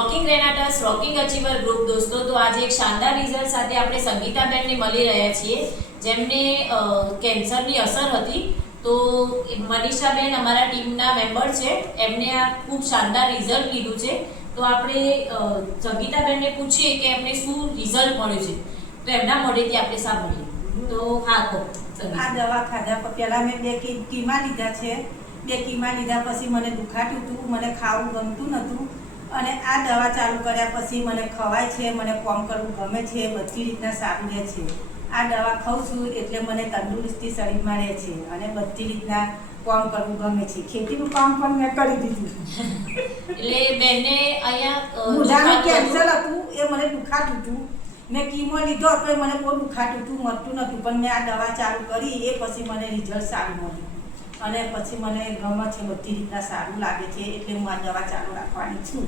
Rocking Renatus rocking achiever group દોસ્તો, તો આજે એક શાનદાર રિઝલ્ટ સાથે આપણે સંગીતાબેનને મળી રહ્યા છીએ, જેમને કેન્સરની અસર હતી. તો મનીષાબેન અમારા ટીમના મેમ્બર છે, એમને આ ખૂબ શાનદાર રિઝલ્ટ લીધું છે. તો આપણે સંગીતાબેનને પૂછીએ કે એમને શું રિઝલ્ટ મળ્યું છે. તો એમના મોઢેથી આપણે સાંભળીએ. તો હા, કહો આ દવા ખાધા પહેલાં મેં બે કીમા લીધા છે. બે કીમા લીધા પછી મને દુખાતું હતું મને ખાવું ગમતું નહોતું. અને આ દવા ચાલુ કર્યા પછી મને ખવાય છે મને કોમ કરવું ગમે છે બધી રીતના સારું રહે છે. આ દવા ખાઉં છું એટલે મને તંદુરસ્તી શરીરમાં રહે છે અને બધી રીતના કોમ કરવું ગમે છે. ખેતીનું કામ પણ મેં કરી દીધું. એટલે બેને અહીંયા મુઢાનું. કેન્સર હતું એ મને દુખાતું હતું. મેં કીમો લીધો તો મને બહુ દુખાતું હતું મળતું નહોતું. પણ મેં આ દવા ચાલુ કરી એ પછી મને રિઝલ્ટ સારું મળ્યું. અને પછી મને ગમે છે બધી રીતના સારું લાગે છે એટલે હું આ દવા ચાલુ રાખવાની છું